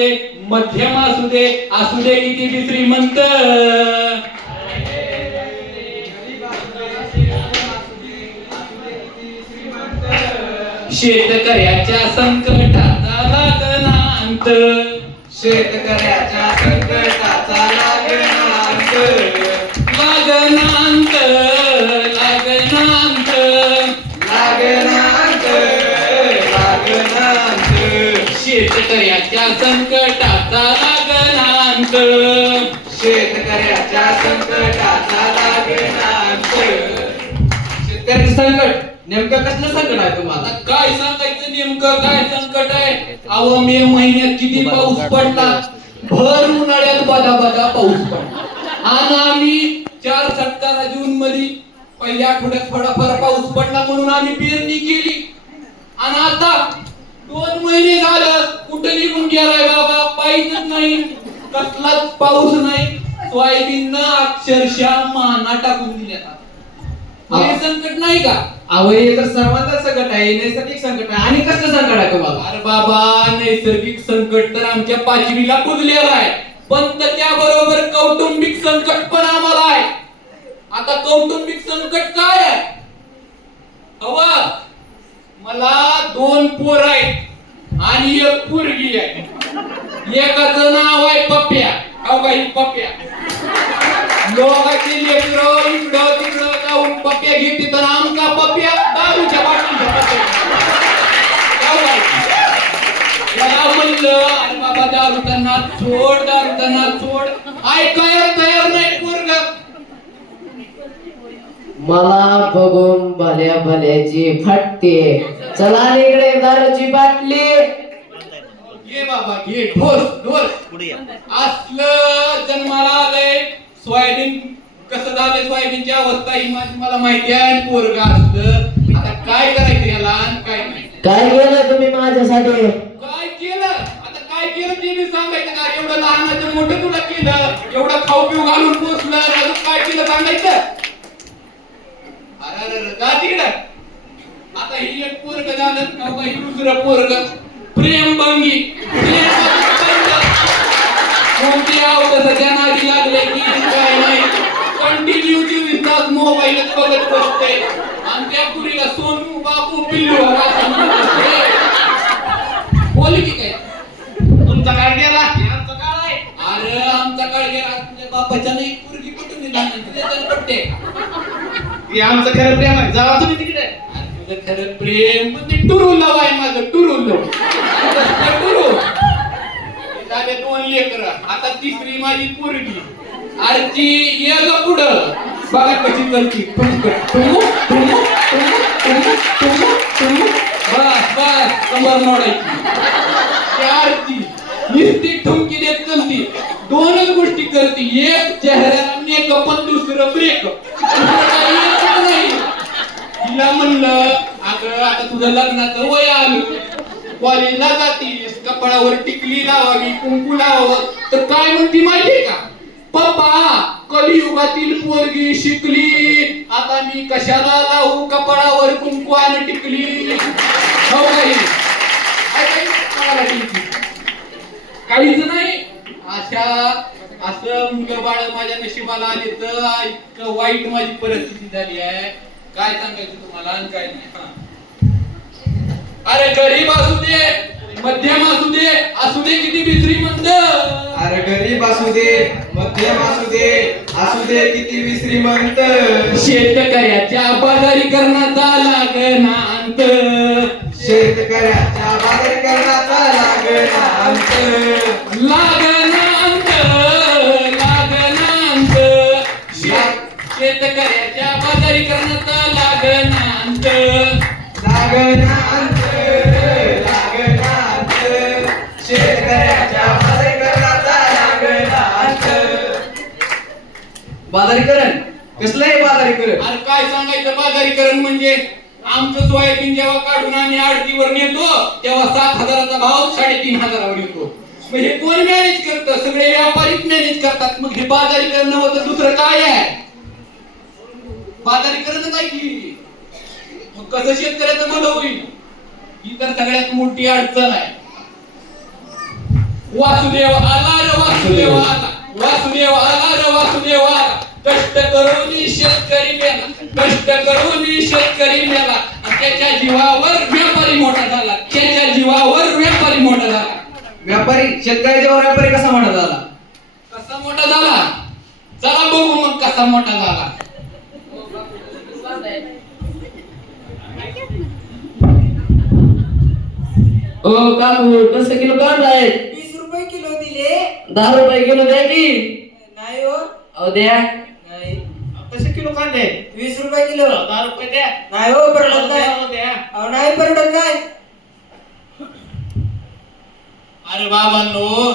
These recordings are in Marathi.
दे मध्यम असू दे असू दे किती बी श्रीमंत. शेतकऱ्याच्या संकटाचा लागणांत. शेतकऱ्याच्या संकटाचा लागणांत. लागणांत लागणांत. लागणांत. शेतकऱ्याच्या संकटाचा लागणांत शेतकऱ्याच्या संकटाचा लागणांत शेतकऱ्याचं संकट नेमकं कसलं संकट आहे तुम्हाला? आता काय सांगायचं नेमकं? काय संकट आहे? अहो मे महिन्यात किती पाऊस पडला? भर उन्हाळ्यात बदा बदा पाऊस पडला. आणि आम्ही चार सत्तारा जून मध्ये पहिल्या आठवड्यात थोडाफार पाऊस पडला म्हणून आम्ही पेरणी केली. आणि आता दोन महिने झालं कुठं निघून गेलाय बाबा? पाहिजेच नाही. कसलाच पाऊस नाही. सोयाबीन अक्षरशः माना टाकून दिल्या. हे. संकट नाही का? अहो हे तर सर्वांचं संकट आहे नैसर्गिक संकट आहे. आणि कसलं संकट आहे तुम्हाला? अरे बाबा नैसर्गिक संकट तर आमच्या पाचवीला पुजलेलं आहे. पण त्याबरोबर कौटुंबिक संकट पण आम्हाला आहे. आता कौटुंबिक संकट काय आहे? हवा मला दोन पोर आहेत आणि एक पोरगी आहे. एकाच नाव आहे पप्प्या. हो काही पप्प्या. लोकांची लेकरं इकडं तिकडं जाऊन पप्प्या घेते तर आमचा पप्प्या दारूच्या बाटलीच्या पप्प्या हो म्हणलं अरे बाबा दारू त्यांना चोड दारू त्यांना चोड ऐकायला तयार नाही पोरग. मला बघून भल्या भल्याची फटते. चला इकडे दारूची बाटली. बाबा घे असलं जन्माला आलंय सोयाबीन. कसं झालंय सोयाबीनची अवस्था ही माझी मला माहिती आहे आणि पोरग असलं. आता काय करायचं याला काय नाही. काय केलं तुम्ही माझ्यासाठी? काय केलं? आता काय केलं ते मी सांगायचं का? एवढं लहानाचं मोठं तुला केलं. एवढं खाऊ पिऊ घालून पोचलं अजून काय केलं सांगायचं? अरे आता ही एक पोरग झालं का बा, ही दुसरं पोरग प्रेम भंगी प्रेम कोणते आवडत त्या नादी लागले की काय नाही कंटिन्यू चोवीस तास मोबाईलच बघत बसते हे आमचं खरं प्रेम आहे. जावा तुम्ही तिकडे. तुझं खरं प्रेम पण ते टुरू लव आहे माझं टुरू लव. टुरू. झाले दोन लेकर. आता तिसरी माझी पोरगी. आरची ये ग पुढं. बघा कशी करती टुमक टुमू बस बस. कमर मोडायची ती आरती. नुसती ठुमकी देत चलती. दोनच गोष्टी करते. एक चेहऱ्याला मेकअप पण दुसरं ब्रेकअप तिला म्हणलं अगं आता तुझं लग्नाचं वय आलं. कॉलेजला जातीस कपाळावर टिकली लावावी कुंकू लावावं. तर काय म्हणती माहितीये का? पप्पा कलियुगातील पोरगी शिकली. आता मी कशाला लावू कपाळावर कुंकू आणि टिकली? हो काही टिकली काहीच नाही. अशा असं मुलं बाळ माझ्या नशिबाला आले तर इतकं वाईट माझी परिस्थिती झाली आहे. काय सांगायचं तुम्हाला आणि काय नाही हा. अरे गरीब असू दे मध्यम असू दे असू दे किती बी श्रीमंत अरे गरीब असू दे मध्यम असू दे असू दे किती बी श्रीमंत शेतकऱ्याच्या बाजारीकरणाचा लागणांत शेतकऱ्याच्या बाजारीकरणाचा लागणांत लागणांत बाजारीकरण. अरे काय सांगायचं बाजारीकरण म्हणजे? आमचं सोयाबीन जेव्हा काढून आम्ही आडतीवर नेतो तेव्हा सात हजाराचा भाव साडेतीन हजारावर येतो. मग हे कोण मॅनेज करतं? सगळे व्यापारीच मॅनेज करतात. मग हे बाजारीकरण होतं दुसरं काय आहे? बाजारीकरणच आहे की मग कसं शेतकऱ्याचं भलं होईल? ही तर सगळ्यात मोठी अडचण आहे. वासुदेव आला रे वासुदेव आला. वासुदेव आला रे वासुदेव आला. कष्ट करून शेतकरी मेला. कष्ट करून शेतकरी मेला. त्याच्या जीवावर व्यापारी मोठा झाला. त्याच्या जीवावर व्यापारी मोठा झाला. व्यापारी शेतकऱ्याच्या वर व्यापारी कसा म्हणत आला कसा मोठा झाला? चला बघू मग कसा मोठा झाला. ओ काकू कसं किलो कांदा आहे? वीस रुपये किलो दिले. दहा रुपये किलो द्या की नाही हो. अहो द्या. नाही कसे किलो कांदे? वीस रुपये किलो. दहा रुपये द्या. नाही हो परवडत नाही. द्या. अहो नाही परवडत नाही. अरे बाबांनो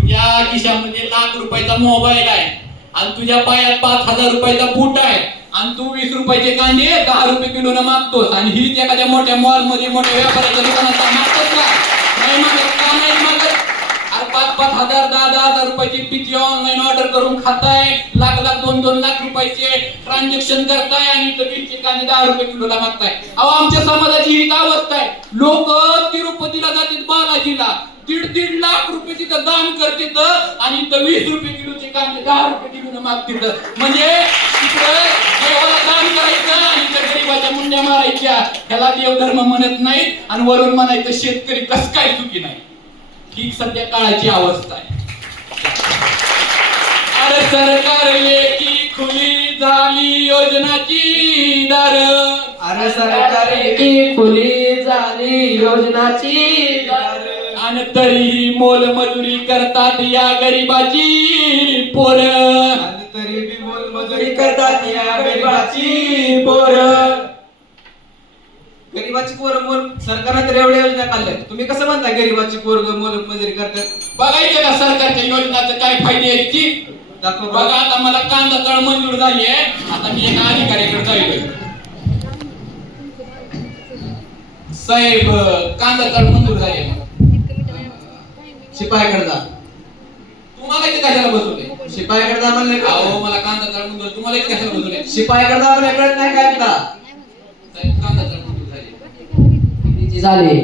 तुझ्या खिशामध्ये लाख रुपयाचा मोबाईल आहे. आणि तुझ्या पायात पाच हजार रुपयाचा बूट आहे. आणि तू वीस रुपयाचे कांदे दहा रुपये किलोनं मागतोस. आणि हीच एखाद्या मोठ्या मॉलमध्ये मोठ्या व्यापाऱ्याच्या दुकानात मागतोस का नाही मागत का नाही मागत अरे पाच हजार दहा दहा हजार रुपयाची पिझ्झे ऑनलाईन ऑर्डर करून खाताय. लाख लाख दोन दोन लाख रुपयाचे ट्रान्झॅक्शन करताय आणि ठिकाणी कांदे दहा रुपये किलोला मागताय. अहो आमच्या समाजाची ही अवस्था आहे. लोक तिरुपतीला जातात बालाजीला. दीड दीड लाख रुपये तिथं दान करतील आणि इथं वीस रुपये किलोचे कांदे दहा रुपये किलो मागतील म्हणजे तिकडं देवाला दान करायचं आणि इथं गरीबाच्या मुंड्या मारायच्या. ह्याला देवधर्म म्हणत नाहीत आणि वरून म्हणायचं शेतकरी कस काय चुकी नाही? ही सध्या काळाची अवस्था आहे. अरे सरकार लेकी खुली झाली योजनाची दार. अरे सरकारी की खुली झाली योजनाची दार. आणि तरीही मोलमजुरी करतात या गरीबाची पोर. तरी बी मोलमजुरी करतात या गरीबाची पोर. गरीबाची पोरं मोल सरकारने तर एवढ्या योजना काढल्या तुम्ही कसं म्हणता गरीबाची पोरग मोलमजुरी करतात? बघायचं का सरकारच्या योजनाचं काय फायदे आहेत ती. दाखव बघा आता मला कांदा तळ मंजूर झाली आहे आता मी एका अधिकाऱ्याकडे जाईल साहेब कांदा तळ मंजूर झाली आहे. शिपायाकडे जा. तुम्हाला इथे कशाला बसवलंय? शिपायाकडे जा म्हणले का? अहो मला कांदा तळ मंजूर तुम्हाला इथे कशाला बसवलंय? शिपायाकडे जा म्हणले कळत नाही काय तुला साहेब कांदा मंजूर कितीची झाली?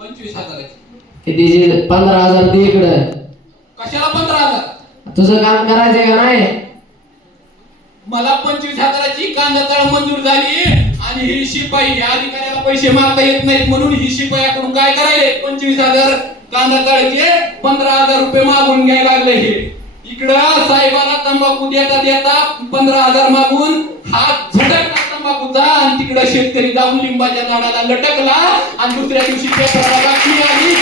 पंचवीस हजाराची कितीची पंधरा हजार दे इकडं. कशाला पंधरा हजार? तुझं काम करायचंय का नाही? मला पंचवीस हजाराची कांदा तळ मंजूर झाली आणि ही शिपाई या अधिकाऱ्याला पैसे मागता येत नाहीत म्हणून ही शिपायाकडून काय करायले? पंचवीस हजार कांदा तळचे पंधरा हजार रुपये मागून घ्यायला लागले हे. इकडं साहेबाला तंबाखू देता देता पंधरा हजार मागून हात तंबाखूचा आणि तिकडं शेतकरी जाऊन लिंबाच्या झाडाला लटकला आणि दुसऱ्या दिवशी पेपराला बातमी आली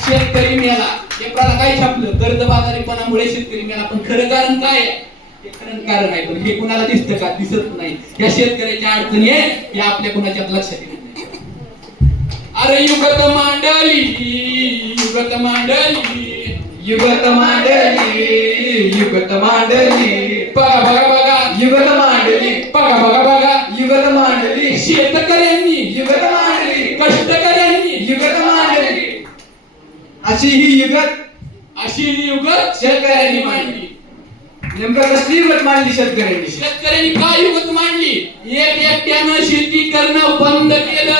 शेतकरी मेला. पेपराला काय छापलं? कर्जबाजारीपणामुळे शेतकरी मेला. पण खरं कारण काय? हे खरं कारण आहे. पण हे कुणाला दिसतं का? दिसत नाही. या शेतकऱ्याच्या अडचणी आहे हे आपल्या कुणाच्यात लक्षात येत नाही. अरे युगत मांडली युगत मांडली. युगत मांडली युगत मांडली. बघा बघा. युगत मांडली. बघा बघा बघा. युगत मांडली. शेतकऱ्यांनी. युगत मांडली. कष्टकऱ्यांनी. युगत मांडली. अशी ही युगत अशी युगत शेतकऱ्यांनी मांडली. नेमकं कसली युगत मांडली शेतकऱ्यांनी. शेतकऱ्यांनी काय युगत मांडली? एक एकट्यानं शेती करणं बंद केलं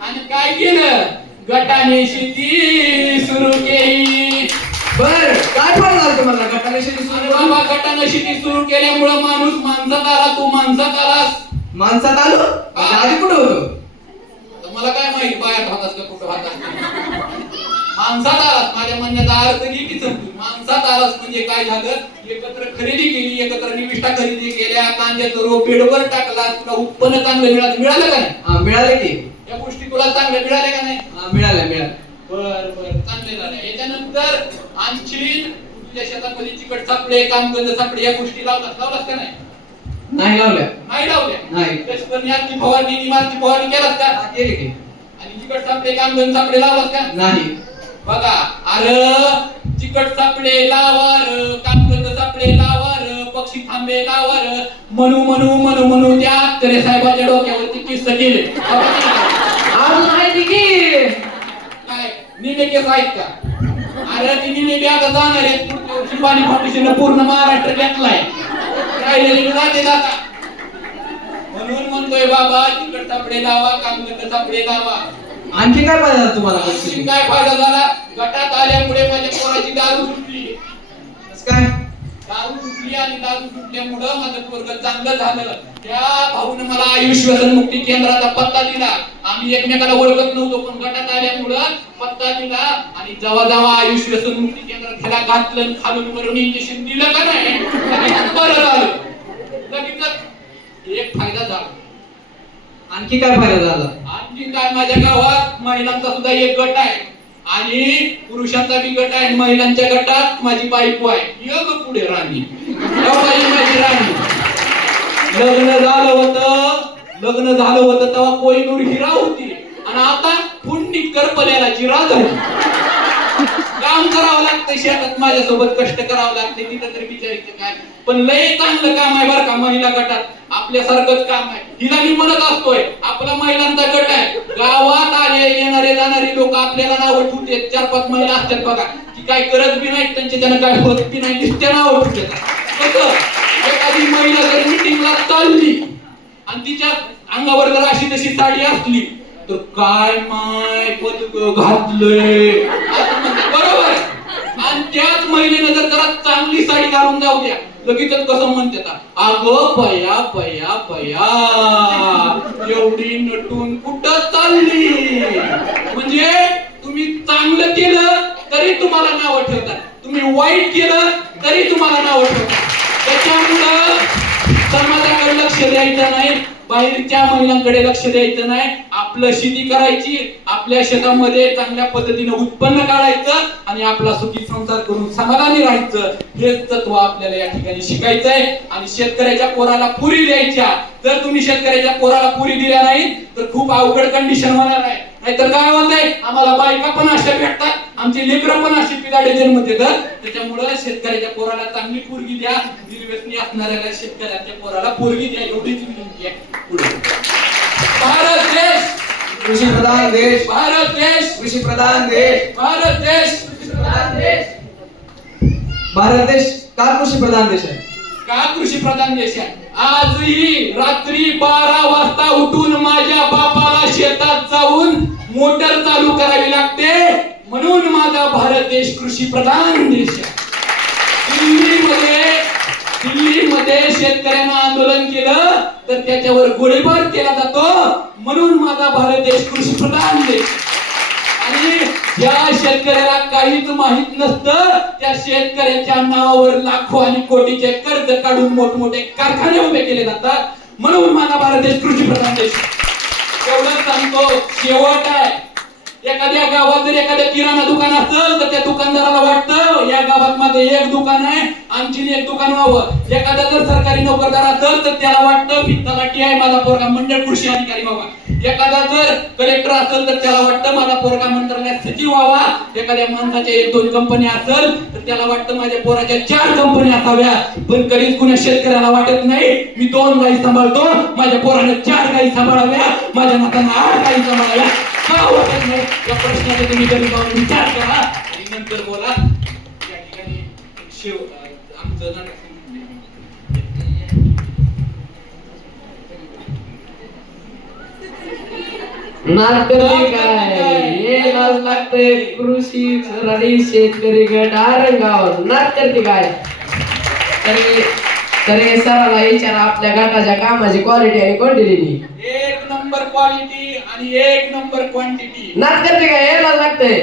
आणि काय केलं? गटाने शेती सुरू केली. काय झालं तुम्हाला? गटाने शेती अरे सुरू बाबा गटानं शेती सुरू केल्यामुळं माणूस माणसात आला तू माणसात आलास माणसात आलो? म्हणजे आधी कुठं होतो? मला काय माहीत बायात होतास का कुठं होतास? माणसात आलास माझ्या म्हणण्याचा अर्थ समजून माणसात आलास म्हणजे काय झालं? एकत्र खरेदी केली एकत्र निविष्ठा खरेदी केल्या कांद्याचं रोप बेडवर टाकला तुला उत्पन्न चांगलं मिळालं मिळालं का नाही? मिळाले की. या गोष्टी तुला चांगल्या मिळाल्या का नाही? हा मिळालं मिळालं बर बर चांगले झाले. याच्यानंतर आणखी तुझ्या शेतामध्ये चिकट सापडे कामगंज सापडे या गोष्टी लावलास लावलास का नाही? नाही लावल्या. नाही लावल्या? नाही. त्याची फवारणी निमारची फवारणी केलास का? केली की. आणि चिकट सापडे कामगंज सापडे लावलास का? नाही. बघा अरे चिकट सापडे लावार कामगंज सापडे लावार पक्षी थांबे लावार. म्हणू म्हणू म्हणू म्हणू त्या तरे साहेबाच्या डोक्यावरती किस्स केले. काय निमे केस आहेत का? अरे ती निमे बी आता जाणार आहेत पुढच्या वर्षी पाणी फाउंडेशन पूर्ण महाराष्ट्र घेतलाय. राहिलेले जाते जाता म्हणून म्हणतोय बाबा तिकट सापडे लावा कामगंज सापडे लावा. आणखी काय पाहिजे झालं तुम्हाला आणखी काय फायदा झाला? गटात आल्यामुळे माझ्या पोराची दारू सुटली. कसं काय? दारू सुटली आणि दारू सुटल्यामुळं माझं पोरग चांगलं झालं. त्या भाऊने मला आयुष व्यसन मुक्ती केंद्राचा पत्ता दिला. आम्ही एकमेकाला ओळखत नव्हतो पण गटात आल्यामुळं पत्ता दिला आणि जेव्हा जेव्हा आयुष व्यसन मुक्ती त्याला घातलं खालून वरून इंजेक्शन दिलं का नाही बरं झालं लगेच एक फायदा झाला. आणखी काय फायदा झाला? आणखी काय माझ्या गावात महिलांचा सुद्धा एक गट आहे आणि पुरुषांचा बी गट आहे महिलांच्या गटात माझी बायको आहे. योग पुढे राणी. माझी राणी. लग्न झालं होतं. लग्न झालं होतं तेव्हा कोहिनूर हिरा होती. आणि आता पुण्य करपल्याला जिरा झाली. काम करावं लागतं शेतात माझ्यासोबत कष्ट करावं लागते तिथं तरी बिचारीचं काय? पण लय चांगलं काम आहे बरं का महिला गटात. आपल्यासारखंच काम आहे. हिला मी म्हणत असतोय आपला महिलांचा गट आहे. गावात आले येणारे जाणारे लोक आपल्याला नाव ठेवते चार पाच महिला असतात बघा. की काय करत बी नाही त्यांचे त्यांना काय होत बी नाही नुसत्या नाव ठेवतात. कसं? एखादी महिला जर मिटिंगला चालली आणि तिच्या अंगावर जर अशी तशी साडी असली तर काय माय पदक घातलंय? बरोबर. आणि त्याच महिलेनं जर जरा चांगली साडी घालून जाऊ द्या लगेचच कसं म्हणते अगं पया पया पया एवढी नटून कुठं चालली? म्हणजे तुम्ही चांगलं केलं तरी तुम्हाला नाव ठेवतात. तुम्ही वाईट केलं तरी तुम्हाला नाव ठेवतात त्याच्यामुळं समाजाकडे लक्ष द्यायचं नाही. बाहेरच्या महिलांकडे लक्ष द्यायचं नाही. आपलं शेती करायची आपल्या शेतामध्ये चांगल्या पद्धतीने उत्पन्न काढायचं आणि आपला सुखी संसार करून समाधानी राहायचं. हेच तत्व आपल्याला या ठिकाणी शिकायचं आहे आणि शेतकऱ्याच्या पोराला पुरी द्यायच्या. जर तुम्ही शेतकऱ्याच्या पोराला पुरी दिल्या नाही तर खूप अवघड कंडिशन होणार आहे. नाहीतर काय होतंय? आम्हाला बायका पण अशा भेटतात. आमचे लेकरं पण अशी पिदाडे जन्म देतात. त्याच्यामुळं शेतकऱ्याच्या पोराला चांगली पोरगी द्या. निर्व्यसनी असणाऱ्या शेतकऱ्याच्या पोराला पोरगी द्या. एवढीच विनंती आहे. पुढे. भारत देश! कृषी प्रधान देश! भारत देश! कृषी प्रधान देश! भारत देश! भारत देश का कृषी प्रधान देश आहे? का कृषी प्रधान देश आहे? आजही रात्री बारा वाजता उठून माझ्या बापाला शेतात जाऊन मोटर चालू करावी लागते. म्हणून माझा भारत देश कृषी प्रधान देश आहे. दिल्लीमध्ये दिल्लीमध्ये शेतकऱ्यांना आंदोलन केलं तर त्याच्यावर गोळीबार केला जातो. म्हणून माझा भारत देश कृषी प्रधान देश आणि ज्या शेतकऱ्याला काहीच माहीत नसतं त्या शेतकऱ्याच्या नावावर लाखो आणि कोटीचे कर्ज काढून मोठमोठे कारखाने उभे केले जातात. म्हणून माझा भारत देश कृषी प्रधान देश आहे. एवढं सांगतो शेवट आहे एखाद्या गावात जर एखाद्या किराणा दुकान असेल तर त्या दुकानदाराला वाटतं या गावात माझं एक दुकान आहे आमची एक दुकान व्हावं एखादा जर सरकारी नोकरदार असेल तर त्याला वाटतं मी तलाठी आहे माझा पोरगा मंडळ कृषी अधिकारी व्हावा एखादा जर कलेक्टर असेल तर त्याला वाटतं माझा पोरगा मंत्रालयात सचिव व्हावा. एखाद्या माणसाच्या एक दोन कंपनी असेल तर त्याला वाटतं माझ्या पोराच्या चार कंपन्या असाव्या. पण कधीच कुणा शेतकऱ्याला वाटत नाही मी दोन गाई सांभाळतो माझ्या पोराने चार गाई सांभाळाव्या माझ्या नाताना आठ गाई सांभाळाव्या. का वाटत नाही? या प्रश्नाचा तुम्ही गरीबावर विचार करा आणि नंतर बोला. या ठिकाणी शेव आमचं करते काय? हे नाच लागतंय कृषी सराडी शेतकरी गट आरंगावर. नाच करते काय? तरी तरी सराला विचारा आपल्या गटाच्या कामाची क्वालिटी आणि क्वांटिटी एक नंबर क्वालिटी आणि एक नंबर क्वांटिटी करते काय? हे नाच लागतंय.